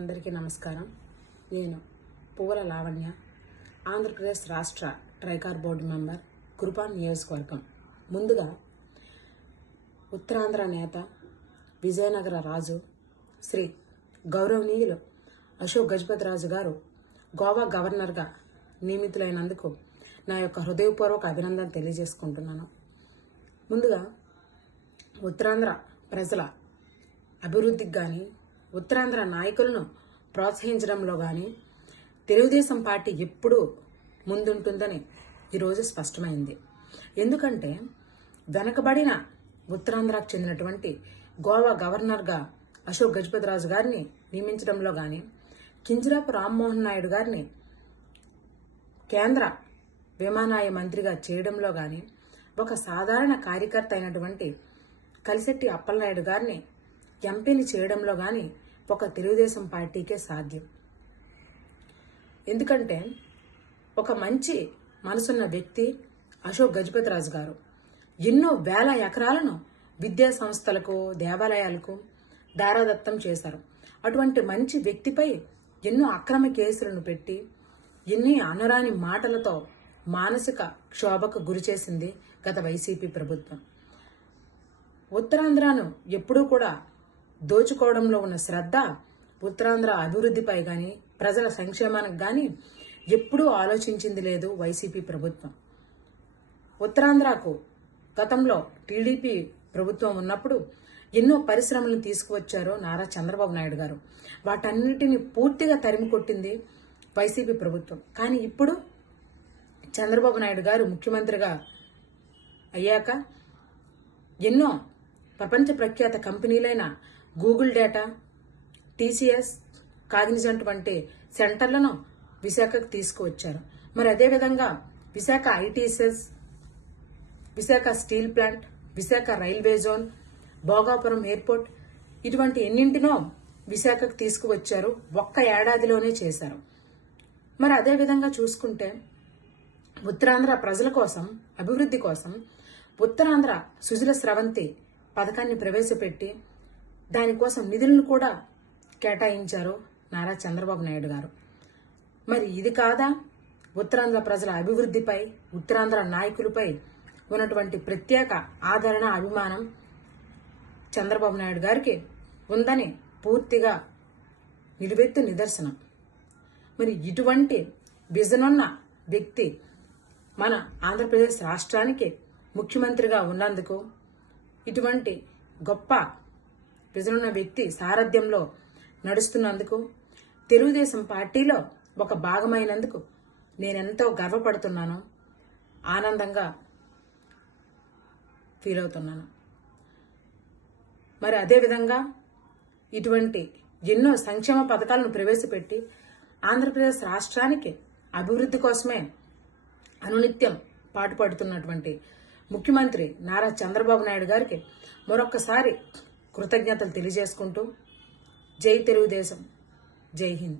అందరికీ నమస్కారం. నేను పువ్వుల లావణ్య ఆంధ్రప్రదేశ్ రాష్ట్ర ట్రైకార్ బోర్డు మెంబర్ కృపా నియోజకవర్గం. ముందుగా ఉత్తరాంధ్ర నేత విజయనగర రాజు శ్రీ గౌరవనీయులు అశోక్ గజపతి రాజు గారు గోవా గవర్నర్గా నియమితులైనందుకు నా యొక్క హృదయపూర్వక అభినందన తెలియజేసుకుంటున్నాను. ముందుగా ఉత్తరాంధ్ర ప్రజల అభివృద్ధికి కానీ ఉత్తరాంధ్ర నాయకులను ప్రోత్సహించడంలో కానీ తెలుగుదేశం పార్టీ ఎప్పుడూ ముందుంటుందని ఈరోజు స్పష్టమైంది. ఎందుకంటే వెనకబడిన ఉత్తరాంధ్రకు చెందినటువంటి గోవా గవర్నర్గా అశోక్ గజపతిరాజు గారిని నియమించడంలో కానీ కింజరాపు రామ్మోహన్ నాయుడు గారిని కేంద్ర విమానాయ మంత్రిగా చేయడంలో కానీ ఒక సాధారణ కార్యకర్త అయినటువంటి కలిశెట్టి అప్పలనాయుడు గారిని ఎంపీని చేయడంలో కానీ ఒక తెలుగుదేశం పార్టీకే సాధ్యం. ఎందుకంటే ఒక మంచి మనసున్న వ్యక్తి అశోక్ గజపతిరాజు గారు ఎన్నో వేల ఎకరాలను విద్యా సంస్థలకు దేవాలయాలకు దారాదత్తం చేశారు. అటువంటి మంచి వ్యక్తిపై ఎన్నో అక్రమ కేసులను పెట్టి ఎన్ని అనురాని మాటలతో మానసిక క్షోభకు గురిచేసింది గత వైసీపీ ప్రభుత్వం. ఉత్తరాంధ్రను ఎప్పుడూ కూడా దోచుకోవడంలో ఉన్న శ్రద్ధ ఉత్తరాంధ్ర అభివృద్ధిపై కానీ ప్రజల సంక్షేమానికి కానీ ఎప్పుడూ ఆలోచించింది లేదు వైసీపీ ప్రభుత్వం. ఉత్తరాంధ్రకు గతంలో టీడీపీ ప్రభుత్వం ఉన్నప్పుడు ఎన్నో పరిశ్రమలను తీసుకువచ్చారు నారా చంద్రబాబు నాయుడు గారు. వాటన్నిటిని పూర్తిగా తరిమి కొట్టింది వైసీపీ ప్రభుత్వం. కానీ ఇప్పుడు చంద్రబాబు నాయుడు గారు ముఖ్యమంత్రిగా అయ్యాక ఎన్నో ప్రపంచ ప్రఖ్యాత కంపెనీలైన గూగుల్ డేటా టీసీఎస్ కాగ్నిజెంట్ వంటి సెంటర్లను విశాఖకు తీసుకువచ్చారు. మరి అదేవిధంగా Visakha ఐటీసెస్ Visakha steel plant Visakha railway zone Bhogapuram airport ఇటువంటి ఎన్నింటినో విశాఖకు తీసుకువచ్చారు. ఒక్క ఏడాదిలోనే చేశారు. మరి అదేవిధంగా చూసుకుంటే ఉత్తరాంధ్ర ప్రజల కోసం అభివృద్ధి కోసం ఉత్తరాంధ్ర సుజల స్రవంతి పథకాన్ని ప్రవేశపెట్టి దానికోసం నిధులను కూడా కేటాయించారు నారా చంద్రబాబు నాయుడు గారు. మరి ఇది కాదా? ఉత్తరాంధ్ర ప్రజల అభివృద్ధిపై ఉత్తరాంధ్ర నాయకులపై ఉన్నటువంటి ప్రత్యేక ఆదరణ అభిమానం చంద్రబాబు నాయుడు గారికి ఉందని పూర్తిగా నిలువెత్తు నిదర్శనం. మరి ఇటువంటి విజనున్న వ్యక్తి మన ఆంధ్రప్రదేశ్ రాష్ట్రానికి ముఖ్యమంత్రిగా ఉన్నందుకు ఇటువంటి గొప్ప ప్రజలున్న వ్యక్తి సారథ్యంలో నడుస్తున్నందుకు తెలుగుదేశం పార్టీలో ఒక భాగమైనందుకు నేనెంతో గర్వపడుతున్నాను ఆనందంగా ఫీల్ అవుతున్నాను మరి అదేవిధంగా ఇటువంటి ఎన్నో సంక్షేమ పథకాలను ప్రవేశపెట్టి ఆంధ్రప్రదేశ్ రాష్ట్రానికి అభివృద్ధి కోసమే అనునిత్యం పాటుపడుతున్నటువంటి ముఖ్యమంత్రి నారా చంద్రబాబు నాయుడు గారికి మరొక్కసారి కృతజ్ఞతలు తెలియజేసుకుంటూ జై తెలుగుదేశం. జై హింద్.